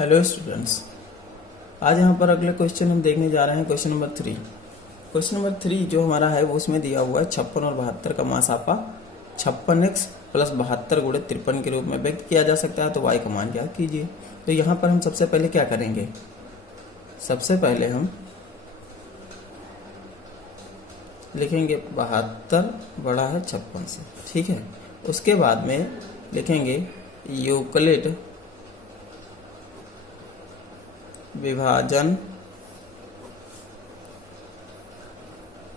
Hello students, आज यहाँ पर अगले क्वेश्चन हम देखने जा रहे हैं। Question number 3। क्वेश्चन नंबर 3 जो हमारा है वो उसमें दिया हुआ है 56 और 72 का मासापा 56x प्लस 72 गुणे 53 के रूप में व्यक्त किया जा सकता है, तो y का मान ज्ञात कीजिए। तो यहाँ पर हम सबसे पहले क्या करेंगे, सबसे पहले हम लिखेंगे 72 बड़ा है 56 से, ठीक है। उसके बाद में लिखेंगे यूक्लिड विभाजन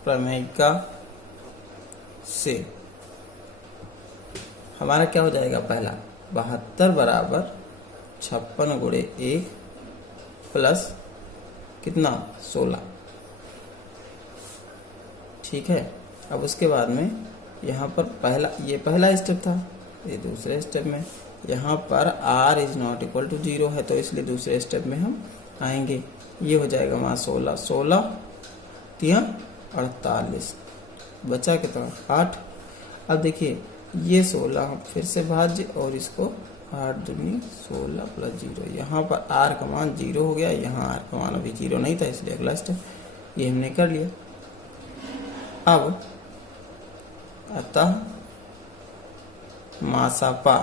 प्रमेयिका से हमारा क्या हो जाएगा, पहला 72 बराबर 56 गुणे 1 प्लस कितना 16, ठीक है। अब उसके बाद में यहाँ पर ये पहला स्टेप था, ये दूसरे स्टेप में यहाँ पर r is not equal to 0 है, तो इसलिए दूसरे स्टेप में हम आएंगे। ये हो जाएगा वहाँ 16 16 3 48, बचा कितना 8। अब देखिए ये 16 हम फिर से भाज्य और इसको 8 दूनी 16 प्लस 0, यहाँ पर r का मान 0 हो गया, यहाँ r का मान अभी 0 नहीं था, इसलिए अगला स्टेप ये हमने कर लिया। अब अतः मासापा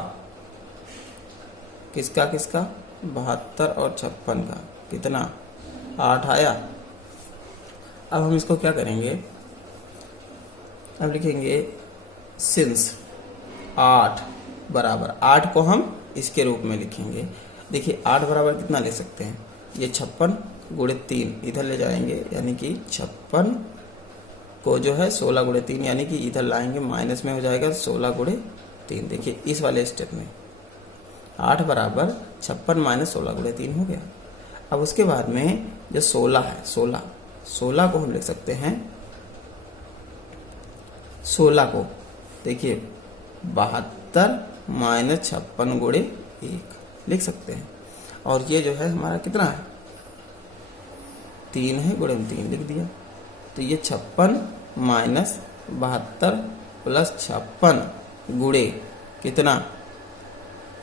किसका 72 और 56 का कितना 8 आया। अब हम इसको क्या करेंगे, अब लिखेंगे सिंस 8 बराबर 8 को हम इसके रूप में लिखेंगे। देखिए 8 बराबर कितना ले सकते हैं, ये 56 गुणे 3 इधर ले जाएंगे, यानी कि 56 को जो है 16 गुणे 3 यानी कि इधर लाएंगे, माइनस में हो जाएगा 16 गुणे 3। देखिए इस वाले स्टेप में 8 बराबर 56 माइनस 16 गुणे 3 हो गया। अब उसके बाद में जो 16 है, 16 को हम लिख सकते हैं, 16 को देखिए 72 माइनस 56 गुणे 1 लिख सकते हैं। और ये जो है हमारा कितना है 3 है, गुणे 3 लिख दिया। तो ये 56 माइनस 72 प्लस 56 गुणे कितना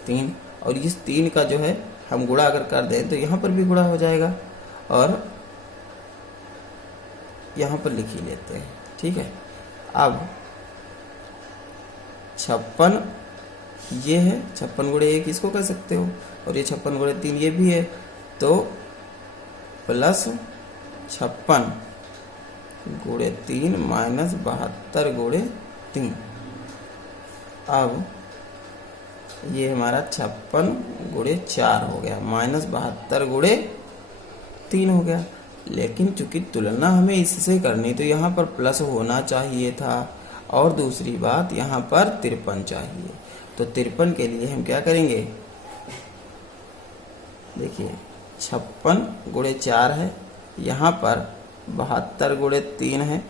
3, और इस 3 का जो है हम गुणा अगर कर दें तो यहाँ पर भी गुणा हो जाएगा, और यहाँ पर लिख ही लेते हैं, ठीक है। अब 56 ये है, 56 गुणे 1 इसको कह सकते हो, और ये 56 गुणे 3 ये भी है, तो प्लस 56 गुणे 3 माइनस 72 गुणे 3। अब ये हमारा 56 गुणे 4 हो गया, माइनस 72 गुणे 3 हो गया। लेकिन चूंकि तुलना हमें इससे करनी, तो यहाँ पर प्लस होना चाहिए था, और दूसरी बात यहाँ पर 53 चाहिए। तो 53 के लिए हम क्या करेंगे, देखिए 56 गुणे 4 है, यहाँ पर 72 गुणे 3 है।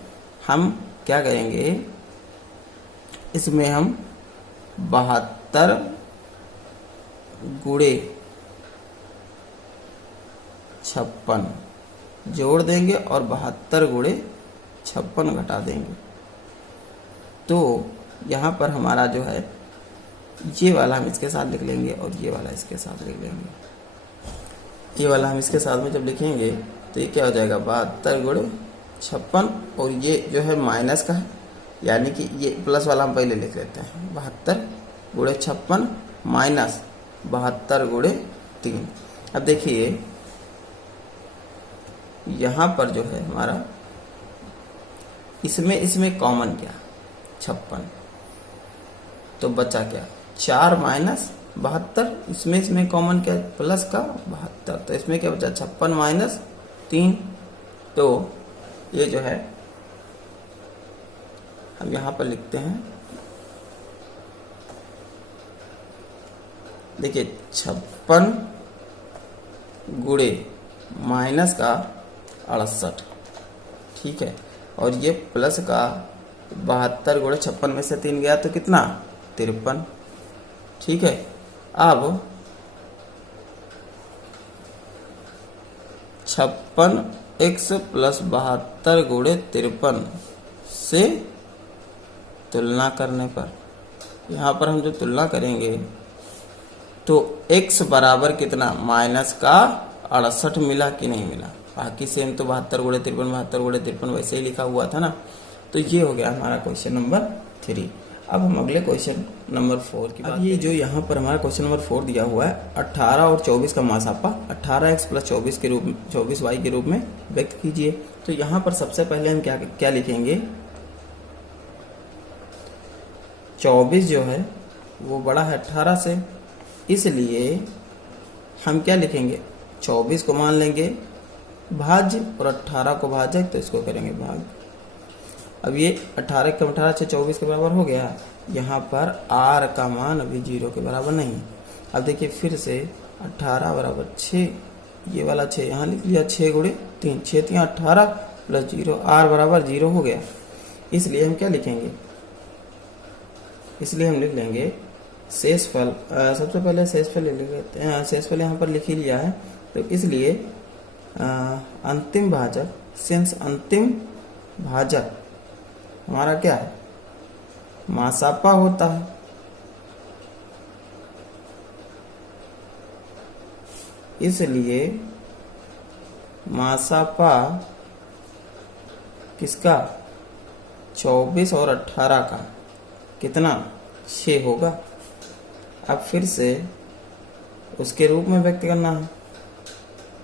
हम क्या करेंगे, इसमें हम 72 गुणे 56 जोड़ देंगे और 72 गुणे 56 घटा देंगे। तो यहाँ पर हमारा जो है ये वाला हम इसके साथ लिख लेंगे, और ये वाला इसके साथ लिख लेंगे। ये वाला हम इसके साथ में जब लिखेंगे तो ये क्या हो जाएगा 72 गुणे 56, और ये जो है माइनस का है, यानी कि ये प्लस वाला हम पहले लिख लेते हैं, 72 गुणे 56 माइनस 72 गुणे 3। अब देखिए यहाँ पर जो है हमारा इसमें कॉमन क्या 56, तो बचा क्या 4 माइनस 72, इसमें कॉमन क्या प्लस का 72, तो इसमें क्या बचा 56 माइनस 3। तो ये जो है हम यहाँ पर लिखते हैं, देखिए 56 गुणे माइनस का 68, ठीक है, और ये प्लस का 72 गुणे 56 में से 3 गया तो कितना 53, ठीक है। अब 56x प्लस 72 गुणे 53 से तुलना करने पर यहाँ पर हम जो तुलना करेंगे तो x बराबर कितना माइनस का 68 मिला कि नहीं मिला। बाकी सेम तो 72 गुणे 53 72 गुणे 53 वैसे ही लिखा हुआ था ना। तो ये हो गया हमारा क्वेश्चन नंबर 3। अब हम अगले क्वेश्चन नंबर 4 की बात। ये जो यहाँ पर हमारा क्वेश्चन नंबर 4 दिया हुआ है 18 और 24 का मासापा 18x प्लस 24 के रूप 24y के रूप में व्यक्त कीजिए। तो यहाँ पर सबसे पहले हम क्या लिखेंगे, 24 जो है वो बड़ा है 18 से, इसलिए हम क्या लिखेंगे 24 को मान लेंगे भाज्य और 18 को भाजक, तो इसको करेंगे भाग। अब ये 18 कम 18 से 24 के बराबर हो गया। यहाँ पर r का मान अभी 0 के बराबर नहीं है। अब देखिए फिर से 18 बराबर 6, ये वाला 6 यहाँ लिख लिया, 6 गुणे 3 6 3 18 प्लस 0, r बराबर 0 हो गया। इसलिए हम क्या लिखेंगे, इसलिए हम लिख लेंगे शेषफल। सबसे पहले शेषफल लिख लेते हैं, शेषफल यहाँ पर लिख ही लिया है। तो इसलिए अंतिम भाजक सिंस अंतिम भाजक हमारा क्या है मासापा होता है, इसलिए मासापा किसका 24 और 18 का कितना 6 होगा। अब फिर से उसके रूप में व्यक्त करना है,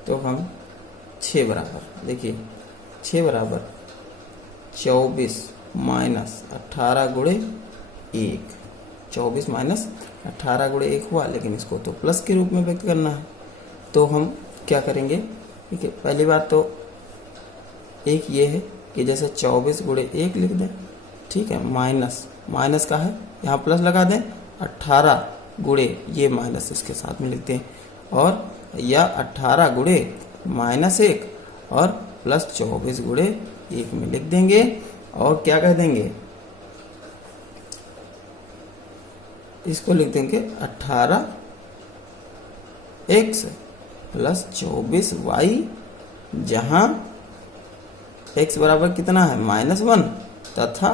तो हम 6 बराबर देखिए 6 बराबर 24 माइनस 18 गुणे 1, 24 माइनस 18 गुणे 1 हुआ, लेकिन इसको तो प्लस के रूप में व्यक्त करना है। तो हम क्या करेंगे, ठीक है, पहली बात तो एक ये है कि जैसे 24 गुणे 1 लिख दें, ठीक है, माइनस का है यहाँ प्लस लगा दें, 18 गुणे ये माइनस इसके साथ में लिखते हैं, और या 18 गुणे -1 और प्लस 24 गुणे 1 में लिख देंगे। और क्या कह देंगे, इसको लिख देंगे 18x प्लस 24y, जहां x बराबर कितना है -1 तथा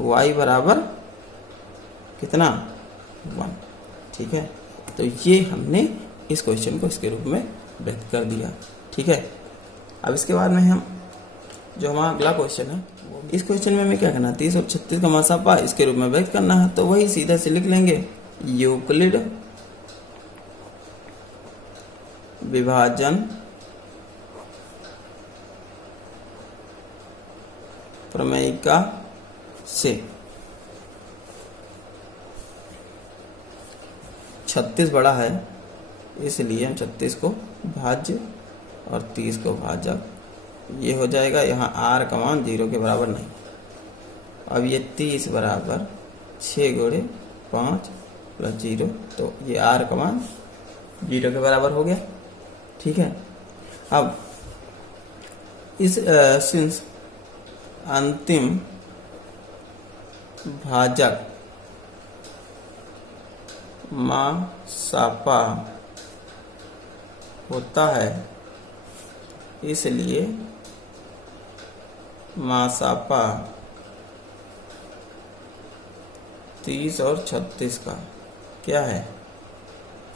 y बराबर कितना 1। ठीक है, तो ये हमने इस क्वेश्चन को इसके रूप में व्यक्त कर दिया। ठीक है, अब इसके बाद में हम जो हमारा अगला क्वेश्चन है, इस क्वेश्चन में हमें क्या करना है 30 और 36 का मासापा इसके रूप में व्यक्त करना है। तो वही सीधा से लिख लेंगे, यूक्लिड विभाजन प्रमेयिका से 36 बड़ा है, इसलिए हम 36 को भाज्य और 30 को भाजक, ये हो जाएगा। यहाँ r का मान 0 के बराबर नहीं। अब ये 30 बराबर 6 गुणे 5 प्लस 0, तो ये r का मान 0 के बराबर हो गया। ठीक है, अब इस सिंस अंतिम भाजक मासापा होता है, इसलिए मासापा 30 और 36 का क्या है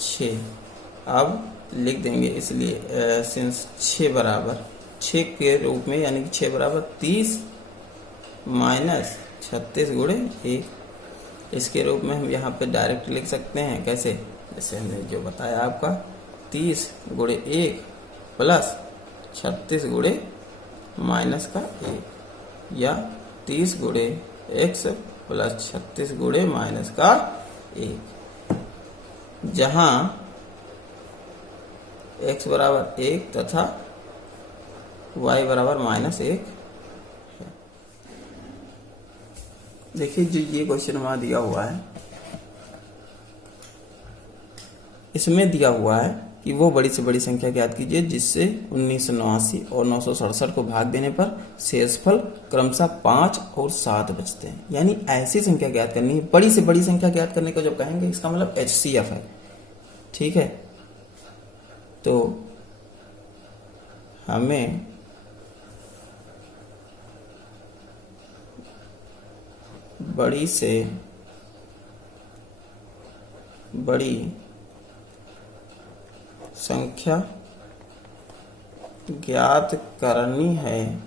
6। अब लिख देंगे, इसलिए सिंस 6 बराबर 6 के रूप में, यानी कि 6 बराबर 30 माइनस 36 गुणे 1, इसके रूप में हम यहाँ पे डायरेक्ट लिख सकते हैं। कैसे, जैसे हमने जो बताया आपका 30 गुणे 1 प्लस 36 गुणे माइनस का 1, या 30 गुणे x प्लस 36 गुणे माइनस का 1, जहां x बराबर 1 तथा y बराबर -1 है। देखिए, जो ये क्वेश्चन हमारा दिया हुआ है, इसमें दिया हुआ है कि वो बड़ी से बड़ी संख्या ज्ञात कीजिए जिससे 1989 और 967 को भाग देने पर शेषफल क्रमशः 5 और 7 बचते हैं। यानी ऐसी संख्या ज्ञात करनी है, बड़ी से बड़ी संख्या ज्ञात करने को जब कहेंगे, इसका मतलब HCF है। ठीक है, तो हमें बड़ी से बड़ी संख्या ज्ञात करनी है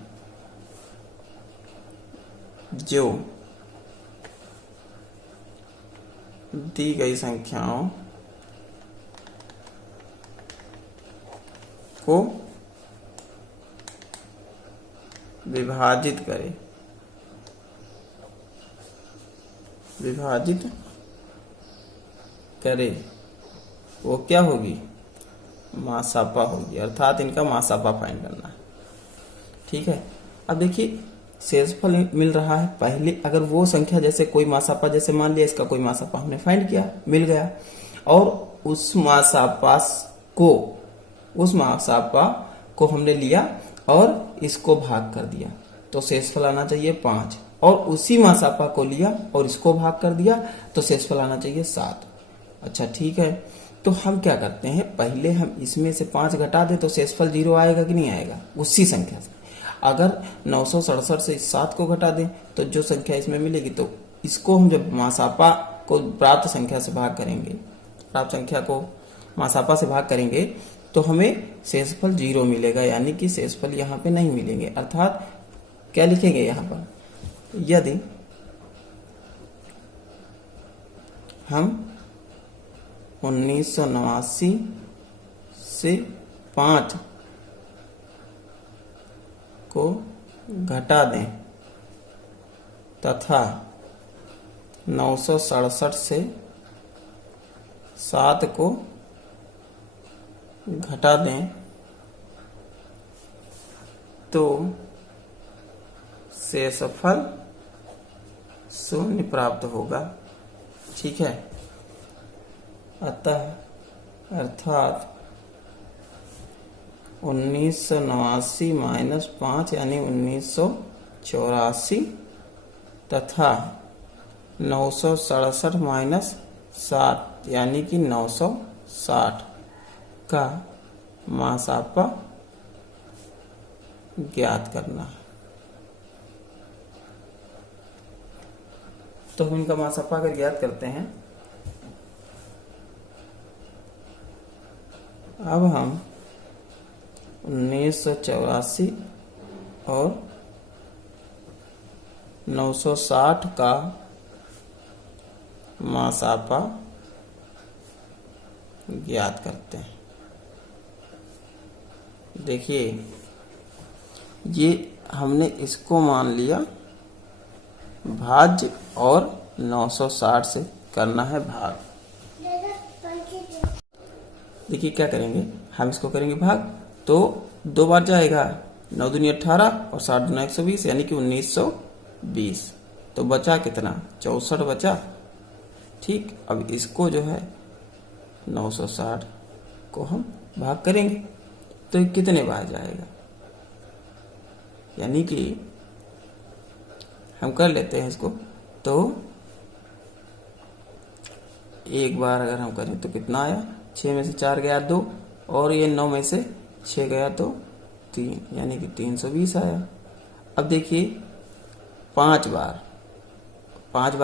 जो दी गई संख्याओं को विभाजित करे, वो क्या होगी? मासापा होगी, अर्थात इनका मासापा फाइंड करना है। ठीक है, अब देखिए शेषफल मिल रहा है। पहले अगर वो संख्या जैसे कोई मासापा, जैसे मान लिया इसका कोई मासापा हमने फाइंड किया, मिल गया, और उस मासापा को हमने लिया और इसको भाग कर दिया, तो शेषफल आना चाहिए 5। और उसी मासापा को लिया और इसको भाग कर दिया, तो शेषफल आना चाहिए 7। अच्छा ठीक है, तो हम क्या करते हैं, पहले हम इसमें से 5 घटा दे तो शेषफल 0 आएगा कि नहीं आएगा? उसी संख्या से। अगर 967 से 7 को घटा दें तो जो संख्या इसमें मिलेगी, तो इसको हम जब मासापा को प्राप्त संख्या से भाग करेंगे, प्राप्त संख्या को मासापा से भाग करेंगे, तो हमें शेषफल 0 मिलेगा, यानी कि शेषफल यहाँ पे नहीं मिलेंगे। अर्थात क्या लिखेंगे यहाँ पर, यदि हम 1989 से 5 को घटा दें तथा 967 से 7 को घटा दें, तो शेषफल 0 प्राप्त होगा। ठीक है, अर्थात 1989 माइनस 5 यानी 1984 तथा 967 माइनस 7 यानी कि 960 का मासापा ज्ञात करना है। तो हम इनका मासापा अगर ज्ञात करते हैं, अब हम 1984 और 960 का मासापा ज्ञात करते हैं। देखिए ये हमने इसको मान लिया भाज्य और 960 से करना है भाग। देखिए क्या करेंगे, हम इसको करेंगे भाग, तो 2 बार जाएगा, 9 दूनी 18 और 7 दूना 120 यानी कि 1920। तो बचा कितना, 64 बचा। ठीक, अब इसको जो है 960 को हम भाग करेंगे तो ये कितने बार जाएगा, यानी कि हम कर लेते हैं इसको, तो एक बार अगर हम करें तो कितना आया, 6 में से 4 गया 2, और ये 9 में से 6 गया तो 3, यानी कि 320 आया। अब देखिए 5 बार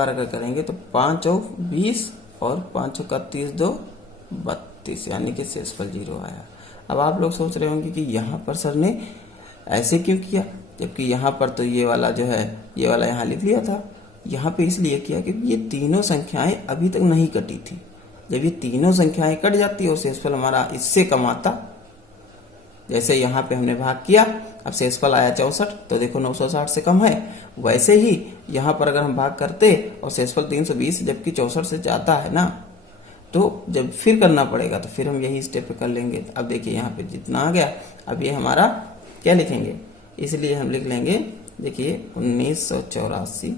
अगर करेंगे तो 5 चौक 20 और 5 चौक 31 2 32, यानी कि शेषफल 0 आया। अब आप लोग सोच रहे होंगे कि यहाँ पर सर ने ऐसे क्यों किया, जबकि यहाँ पर तो ये वाला जो है, ये वाला यहाँ लिख लिया था। यहाँ पे इसलिए किया कि ये तीनों संख्याएं अभी तक नहीं कटी थी। जब ये तीनों संख्याएं कट जाती और शेषफल हमारा इससे कम आता, जैसे यहाँ पे हमने भाग किया, अब शेषफल आया 64, तो देखो 960 से कम है। वैसे ही यहाँ पर अगर हम भाग करते और शेषफल 320 जबकि 64 से जाता है ना, तो जब फिर करना पड़ेगा तो फिर हम यही स्टेप कर लेंगे। अब देखिए यहाँ पे जितना आ गया, अब ये हमारा क्या लिखेंगे, इसलिए हम लिख लेंगे, देखिए 1984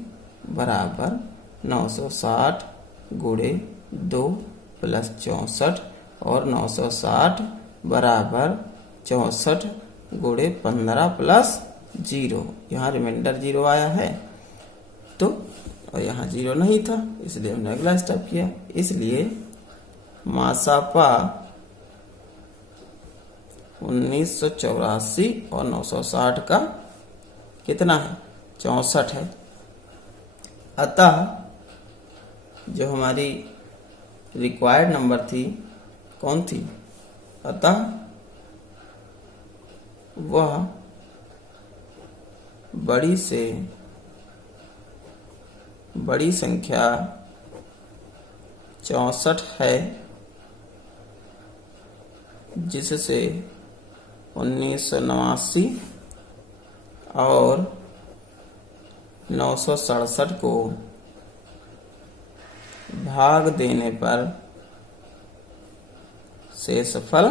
बराबर 960 गुणे 2 प्लस 64 और 960 बराबर 64 गुणे 15 प्लस 0। यहाँ रिमाइंडर 0 आया है, तो और यहाँ 0 नहीं था, इसलिए हमने अगला स्टेप किया। इसलिए मासापा 1984 और 960 का कितना है, 64 है। अतः जो हमारी रिक्वायर्ड नंबर थी, कौन थी, अतः वह बड़ी से बड़ी संख्या 64 है, जिससे 1989 और 967 को भाग देने पर शेषफल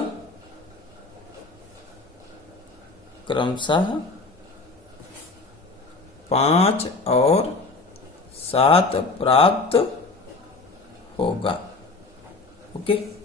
क्रमशः 5 और 7 प्राप्त होगा। ओके।